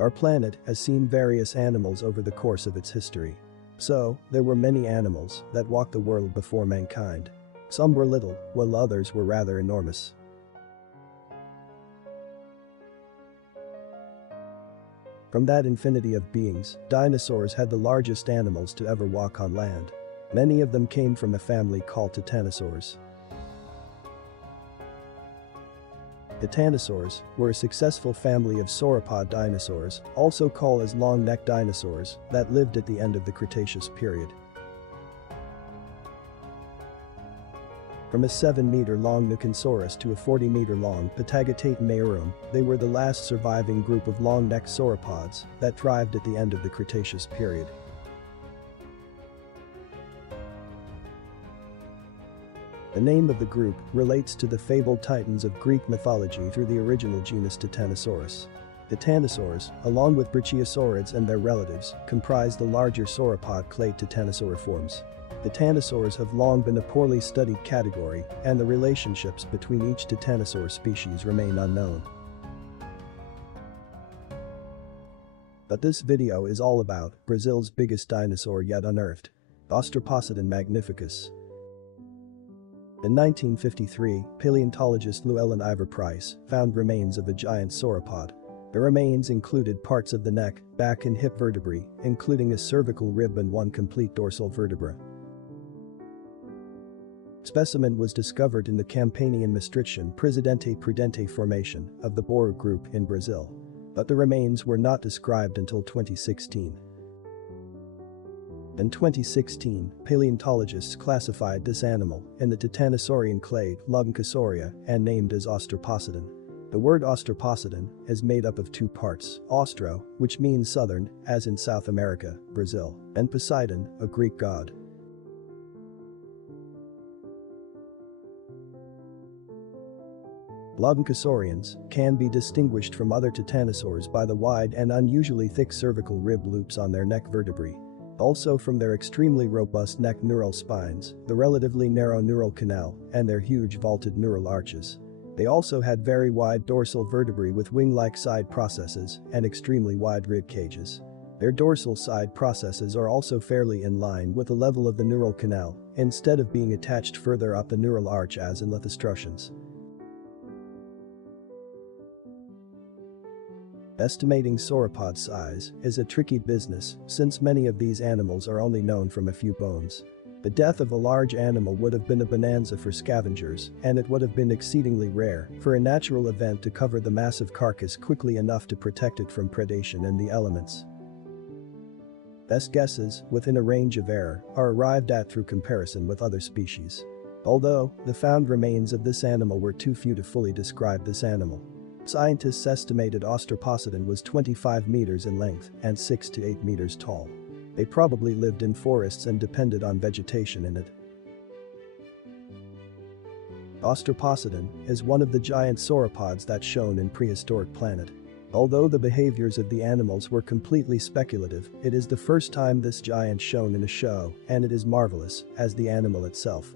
Our planet has seen various animals over the course of its history. So, there were many animals that walked the world before mankind. Some were little, while others were rather enormous. From that infinity of beings, dinosaurs had the largest animals to ever walk on land. Many of them came from a family called titanosaurs. Titanosaurs were a successful family of sauropod dinosaurs, also called as long-necked dinosaurs, that lived at the end of the Cretaceous period. From a 7-meter-long Acrocanthosaurus to a 40-meter-long Patagatatum, they were the last surviving group of long-necked sauropods that thrived at the end of the Cretaceous period. The name of the group relates to the fabled titans of Greek mythology through the original genus Titanosaurus. Titanosaurs, along with brachiosaurids and their relatives, comprise the larger sauropod clade titanosauriforms. Titanosaurs have long been a poorly studied category, and the relationships between each titanosaur species remain unknown. But this video is all about Brazil's biggest dinosaur yet unearthed, Austroposeidon magnificus. In 1953, paleontologist Llewellyn Ivor Price found remains of a giant sauropod. The remains included parts of the neck, back and hip vertebrae, including a cervical rib and one complete dorsal vertebra. Specimen was discovered in the Campanian Maastrichtian Presidente Prudente formation of the Boer Group in Brazil. But the remains were not described until 2016. In 2016, paleontologists classified this animal in the titanosaurian clade Logenkosauria and named as Austroposeidon. The word Austroposeidon is made up of two parts, Austro, which means southern, as in South America, Brazil, and Poseidon, a Greek god. Logenkosaurians can be distinguished from other titanosaurs by the wide and unusually thick cervical rib loops on their neck vertebrae. Also from their extremely robust neck neural spines, the relatively narrow neural canal, and their huge vaulted neural arches. They also had very wide dorsal vertebrae with wing-like side processes and extremely wide rib cages. Their dorsal side processes are also fairly in line with the level of the neural canal, instead of being attached further up the neural arch as in lithostrutions. Estimating sauropod size is a tricky business since many of these animals are only known from a few bones. The death of a large animal would have been a bonanza for scavengers, and it would have been exceedingly rare for a natural event to cover the massive carcass quickly enough to protect it from predation and the elements. Best guesses, within a range of error, are arrived at through comparison with other species. Although, the found remains of this animal were too few to fully describe this animal. Scientists estimated Austroposeidon was 25 meters in length and 6 to 8 meters tall. They probably lived in forests and depended on vegetation in it. Austroposeidon is one of the giant sauropods that's shown in Prehistoric Planet. Although the behaviors of the animals were completely speculative, it is the first time this giant shown in a show, and it is marvelous as the animal itself.